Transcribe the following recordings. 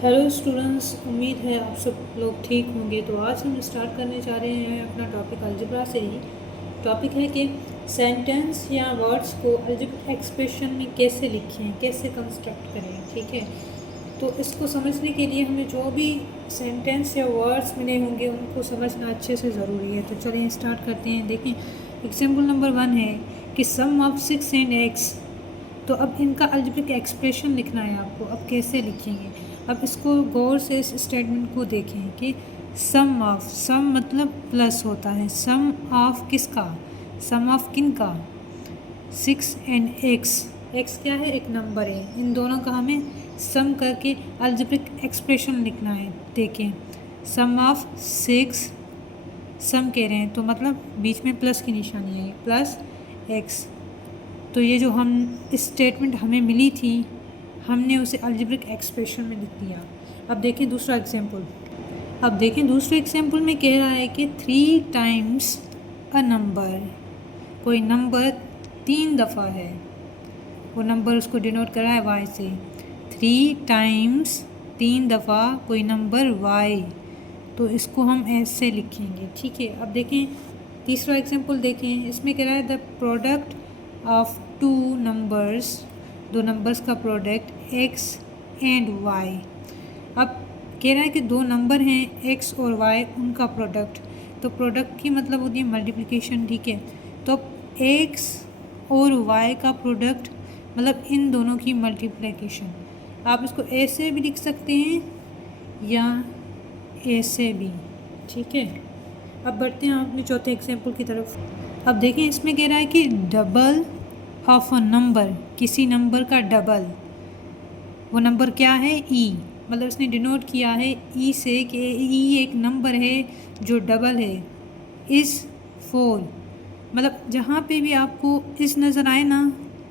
Hello students, उम्मीद है आप सब लोग ठीक होंगे। तो आज हम स्टार्ट करने जा रहे हैं अपना टॉपिक अलजेब्रा से ही। टॉपिक है कि सेंटेंस या वर्ड्स को अलजेब्रिक एक्सप्रेशन में कैसे लिखें, कैसे कंस्ट्रक्ट करें। ठीक है, तो इसको समझने के लिए हमें जो भी सेंटेंस या वर्ड्स मिले होंगे उनको समझना अच्छे से ज़रूरी है। तो चलिए स्टार्ट करते हैं। देखें, एग्जाम्पल नंबर 1 है कि सम ऑफ 6 एंड x। तो अब इनका अलजेब्रिक एक्सप्रेशन लिखना है आपको। अब कैसे लिखेंगे, अब इसको गौर से इस स्टेटमेंट को देखें कि सम ऑफ, सम मतलब प्लस होता है। सम ऑफ किसका, सम ऑफ किन का, 6 एंड x। x क्या है, एक नंबर है। इन दोनों का हमें सम करके अलजेब्रिक एक्सप्रेशन लिखना है। देखें, सम ऑफ 6 सम कह रहे हैं तो मतलब बीच में प्लस की निशानी है, प्लस x। तो ये जो हम स्टेटमेंट हमें मिली थी, हमने उसे अलजेब्रिक एक्सप्रेशन में लिख दिया। अब देखें दूसरा एग्जाम्पल। अब देखें दूसरे एग्जाम्पल में कह रहा है कि 3 टाइम्स अ नंबर। कोई नंबर 3 दफ़ा है, वो नंबर उसको डिनोट कर रहा है y से। 3 टाइम्स 3 दफ़ा कोई नंबर y, तो इसको हम ऐसे लिखेंगे। ठीक है, अब देखें तीसरा एग्जाम्पल। देखें, इसमें कह रहा है द प्रोडक्ट ऑफ 2 नंबर्स, दो नंबर्स का प्रोडक्ट x एंड y। अब कह रहा है कि दो नंबर हैं x और y, उनका प्रोडक्ट। तो प्रोडक्ट की मतलब होती है मल्टीप्लिकेशन। ठीक है, तो x और y का प्रोडक्ट मतलब इन दोनों की मल्टीप्लिकेशन। आप इसको ऐसे भी लिख सकते हैं या ऐसे भी। ठीक है, अब बढ़ते हैं अपने चौथे एग्जाम्पल की तरफ। अब देखें, इसमें कह रहा है कि डबल ऑफ अ नंबर, किसी नंबर का डबल। वो नंबर क्या है, ई। मतलब इसने डिनोट किया है ई से कि ई एक नंबर है जो डबल है, इज़ 4। मतलब जहाँ पे भी आपको इस नज़र आए ना,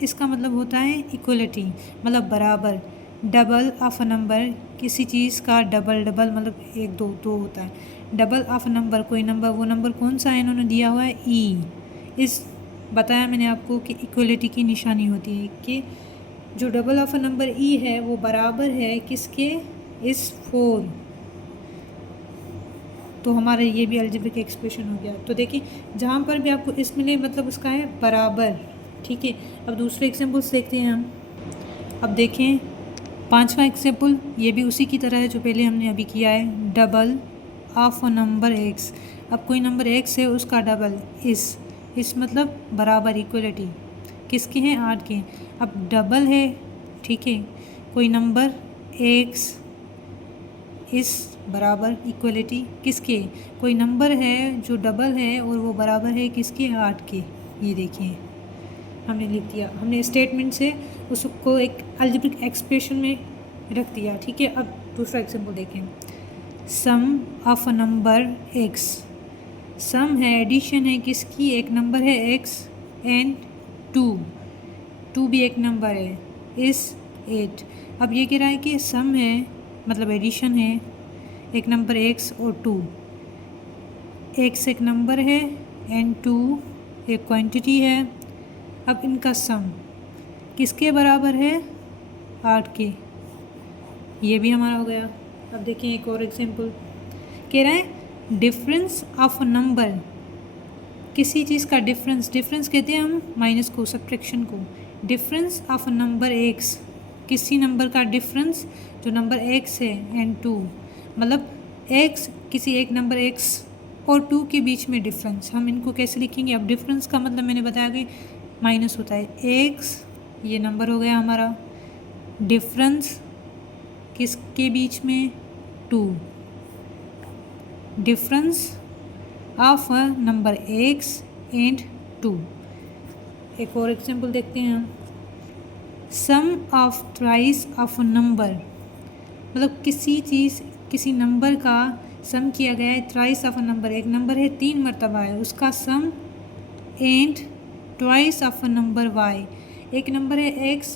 इसका मतलब होता है इक्वलिटी, मतलब बराबर। डबल ऑफ अ नंबर, किसी चीज़ का डबल, डबल मतलब एक दो, दो होता है। डबल ऑफ नंबर, कोई नंबर, वो नंबर कौन सा है, इन्होंने दिया हुआ है ई। इस बताया मैंने आपको कि इक्वलिटी की निशानी होती है कि जो डबल ऑफ नंबर ई है वो बराबर है किसके, इस 4। तो हमारा ये भी अलजेब्रिक एक्सप्रेशन हो गया। तो देखिए, जहाँ पर भी आपको इस मिले मतलब उसका है बराबर। ठीक है, अब दूसरे एग्जाम्पल्स देखते हैं हम। अब देखें पांचवा एग्जाम्पल, ये भी उसी की तरह है जो पहले हमने अभी किया है। Double of a number x. अब कोई नंबर एक्स है, उसका डबल इस मतलब बराबर, इक्वलिटी किसके हैं, 8 के। अब डबल है, ठीक है, कोई नंबर एक्स इस बराबर, इक्वलिटी किसके, कोई नंबर है जो डबल है और वो बराबर है किसके, 8 के। ये देखिए हमने लिख दिया, हमने स्टेटमेंट से उसको एक अलजेब्रिक एक्सप्रेशन में रख दिया। ठीक है, अब दूसरा एग्जाम्पल देखें। सम ऑफ अ नंबर एक्स। सम है, एडिशन है किसकी, एक नंबर है एक्स एंड 2 भी एक नंबर है, इस 8। अब ये कह रहा है कि सम है मतलब एडिशन है, एक नंबर एक्स और 2। एक्स एक नंबर है एंड 2 एक क्वांटिटी है। अब इनका सम किसके बराबर है, 8 के। ये भी हमारा हो गया। अब देखिए एक और एग्जाम्पल, कह रहा है डिफरेंस ऑफ नंबर, किसी चीज़ का डिफरेंस, डिफरेंस कहते हैं हम माइनस को, सब्ट्रैक्शन को। डिफरेंस ऑफ नंबर एक्स, किसी नंबर का डिफरेंस जो नंबर एक्स है एंड 2, मतलब एक्स, किसी एक नंबर एक्स और 2 के बीच में डिफरेंस। हम इनको कैसे लिखेंगे, अब डिफरेंस का मतलब मैंने बताया कि माइनस होता है। एक्स ये नंबर हो गया हमारा, डिफरेंस किसके बीच में, 2। Difference of a number X and 2। एक और एग्जाम्पल देखते हैं हम। सम ऑफ ट्राइस ऑफ नंबर, मतलब किसी चीज़, किसी नंबर का सम किया गया है। ट्राइस ऑफ नंबर, एक नंबर है 3 मरतबा है, उसका sum. And twice of number Y, एक नंबर है एक्स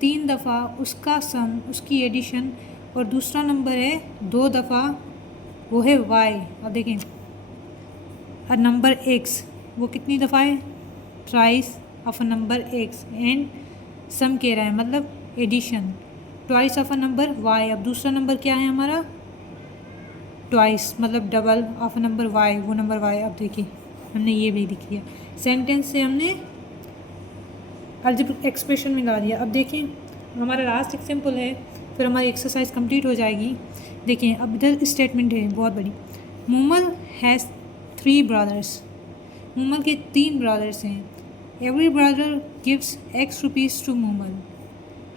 3 दफ़ा, उसका सम, उसकी एडिशन। और दूसरा नंबर है 2 दफ़ा, वो है वाई। अब देखें, और नंबर एक्स वो कितनी दफ़ा है, thrice of number X and sum कह रहा है मतलब addition. Twice of a number Y. अब दूसरा नंबर क्या है हमारा, ट्वाइस मतलब double of a number Y, वो नंबर वाई। अब देखिए हमने ये भी लिख लिया, सेंटेंस से हमने अलजेब्रिक एक्सप्रेशन में ला दिया। अब देखिए हमारा लास्ट एग्जाम्पल है, फिर हमारी एक्सरसाइज कंप्लीट हो जाएगी। देखिए अब इधर स्टेटमेंट है बहुत बड़ी, मूमल हैज़ 3 ब्रदर्स। मूमल के 3 ब्रदर्स हैं। Every brother gives X rupees to Moomal.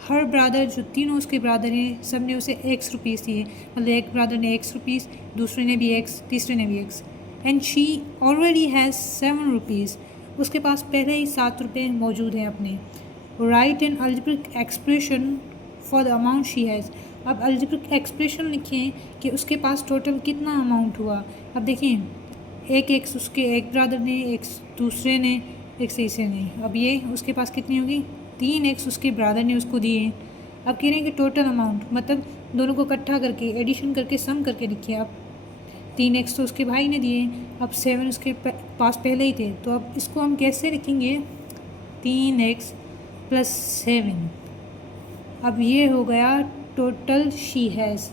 हर ब्रदर, जो तीनों उसके ब्रदर हैं, सब ने उसे X रुपीज़ दिए। मतलब एक ब्रदर ने X रुपीज़, दूसरे ने भी X, तीसरे ने भी X। And she already has 7 rupees. उसके पास पहले ही 7 रुपये मौजूद हैं अपने। Right N algebraic expression for the amount she has. अब अलजेब्रिक एक्सप्रेशन लिखें कि उसके पास टोटल कितना अमाउंट हुआ। अब देखिए एक X उसके एक ब्रदर ने, X दूसरे ने, X तीसरे ने। अब ये उसके पास कितनी होगी, 3 X उसके ब्रदर ने उसको दिए। अब कह रहे हैं कि टोटल अमाउंट, मतलब दोनों को इकट्ठा करके एडिशन करके सम करके लिखिए। अब 3 X तो उसके भाई ने दिए, अब 7 उसके पास पहले ही थे, तो अब इसको हम कैसे लिखेंगे, 3X + 7। अब ये हो गया टोटल शी हैज़,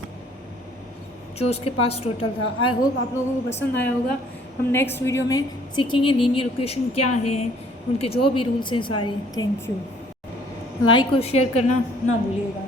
जो उसके पास टोटल था। आई होप आप लोगों को पसंद आया होगा। हम नेक्स्ट वीडियो में सीखेंगे लीनियर इक्वेशन क्या है, उनके जो भी रूल्स हैं सारे। Thank you. लाइक और शेयर करना ना भूलिएगा।